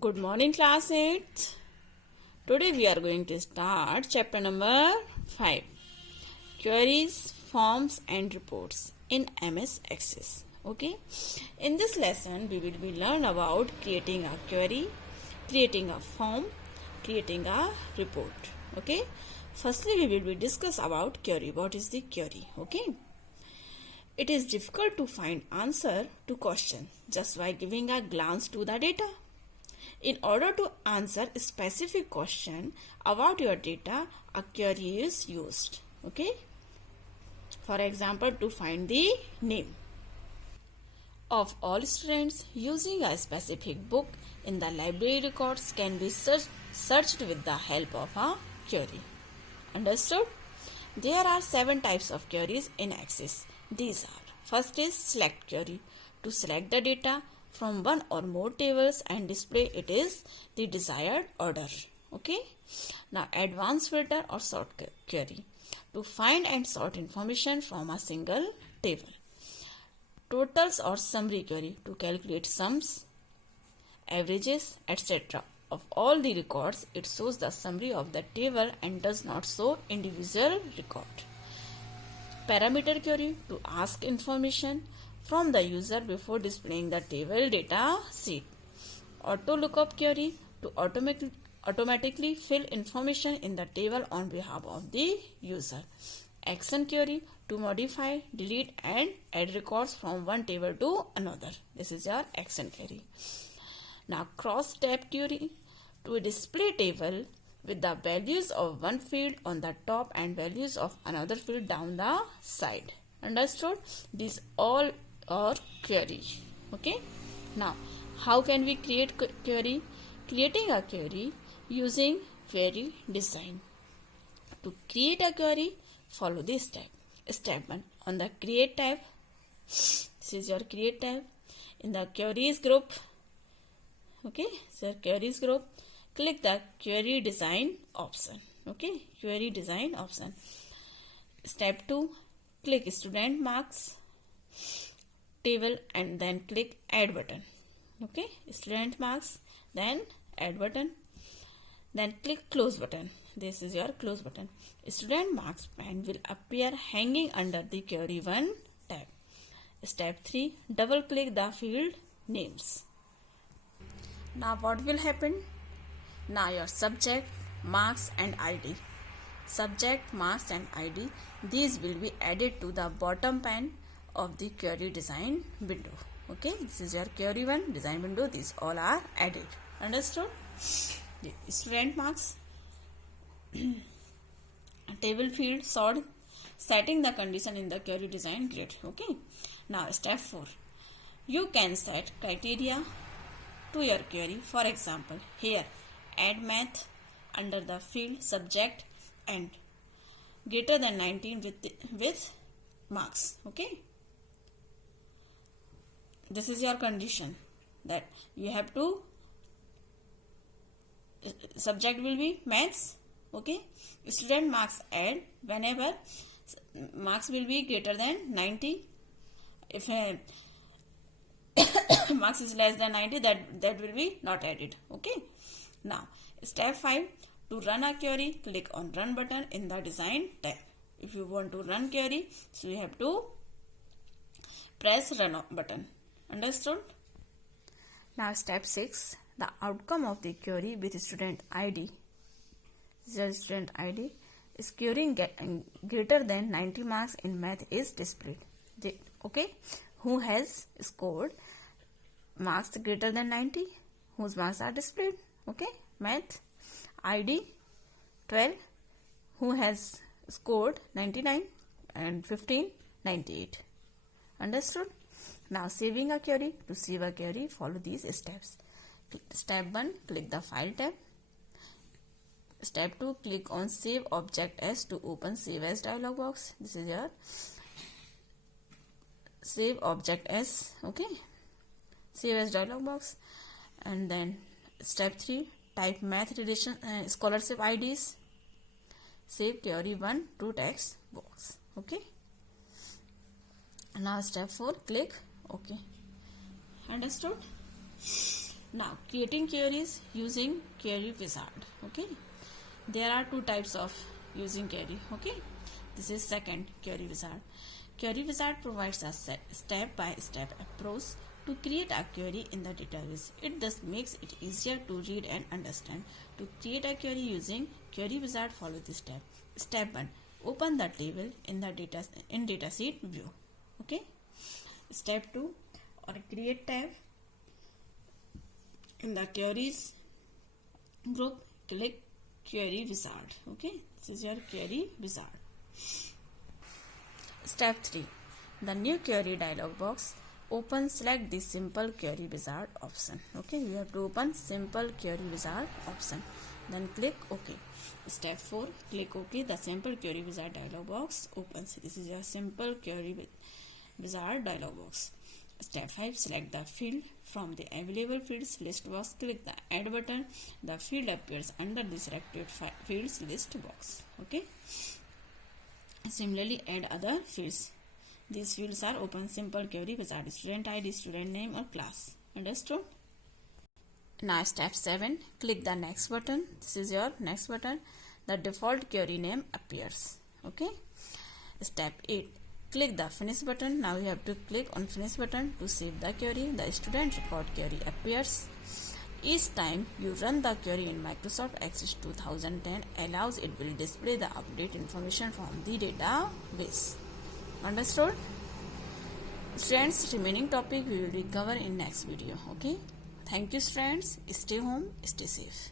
Good morning, class 8. Today we are going to start chapter number 5, Queries, Forms and Reports in MS Access. Okay. In this lesson, we will be learn about creating a query, creating a form, creating a report. Okay. Firstly, we will be discuss about query. What is the query? Okay. It is difficult to find answer to question just by giving a glance to the data. In order to answer a specific question about your data, a query is used. Okay. For example, to find the name of all students using a specific book in the library records can be searched with the help of a query. Understood? There are 7 types of queries in Access. These are: first is select query, to select the data from one or more tables and display it is the desired order. Okay. Now advanced filter or sort query, to find and sort information from a single table. Totals or summary query, to calculate sums, averages, etc. of all the records. It shows the summary of the table and does not show individual record. Parameter query, to ask information from the user before displaying the table data sheet. Auto lookup query, to automatically fill information in the table on behalf of the user. Action query, to modify, delete and add records from one table to another. This is your action query. Now cross tab query, to display table with the values of one field on the top and values of another field down the side. Understood? These all are query. Okay. Now how can we create query? Creating a query using query design. To create a query, follow this step. Step 1. On the create tab, this is your create tab. In the queries group, okay, so queries group, click the query design option. Okay, query design option. Step 2, click student marks table and then click add button. Okay, student marks, then add button, then click close button. This is your close button. Student marks pane will appear hanging under the query 1 tab. Step 3, double click the field names. Now what will happen? Now your subject, marks and ID. Subject, marks and ID, these will be added to the bottom pane of the query design window. Okay, this is your query 1 design window. These all are added. Understood? The student marks, table field sort, setting the condition in the query design grid. Okay. Now step 4, you can set criteria to your query. For example, here add math under the field subject and greater than 19 with marks. Okay. This is your condition that you have to, subject will be maths. Okay. Student marks add whenever marks will be greater than 90. If marks is less than 90, that will be not added. Okay. Now step 5, to run a query, click on run button in the design tab. If you want to run query, so you have to press run button. Understood? Now step 6, the outcome of the query with student ID. Student ID is querying greater than 90 marks in math is displayed. Okay, who has scored marks greater than 90, whose marks are displayed. Okay, math ID 12, who has scored 99 and 15 98. Understood? Now saving a query. To save a query, follow these steps. Step 1, click the file tab. Step 2, click on save object as to open save as dialog box. This is your save object as. Okay, save as dialog box. And then step 3, type math relation scholarship IDs. Save query 1 to text box. Okay. Now step 4, click OK. Understood? Now creating queries using query wizard. Okay, there are two types of using query. Okay, this is second query wizard. Query wizard provides a step-by-step approach to create a query in the database. It thus makes it easier to read and understand. To create a query using query wizard, follow this step. Step 1. Open the table in the dataset view. Okay. Step 2. On create tab in the queries group, click query wizard. Okay. This is your query wizard. Step 3. The new query dialog box. Open, select the simple query wizard option. Okay, you have to open simple query wizard option, then click OK. Step 4. Click OK. The simple query wizard dialog box opens. This is your simple query wizard dialog box. Step 5. Select the field from the available fields list box. Click the add button. The field appears under the selected fields list box. Okay. Similarly, add other fields. These fields are open simple query wizard: student ID, student name, or class. Understood? Now step 7. Click the next button. This is your next button. The default query name appears. Okay. Step 8. Click the finish button. Now you have to click on finish button to save the query. The student record query appears. Each time you run the query in Microsoft Access 2010 allows it will display the update information from the database. Understood? Students, remaining topic we will cover in next video. Okay. Thank you, students. Stay home, stay safe.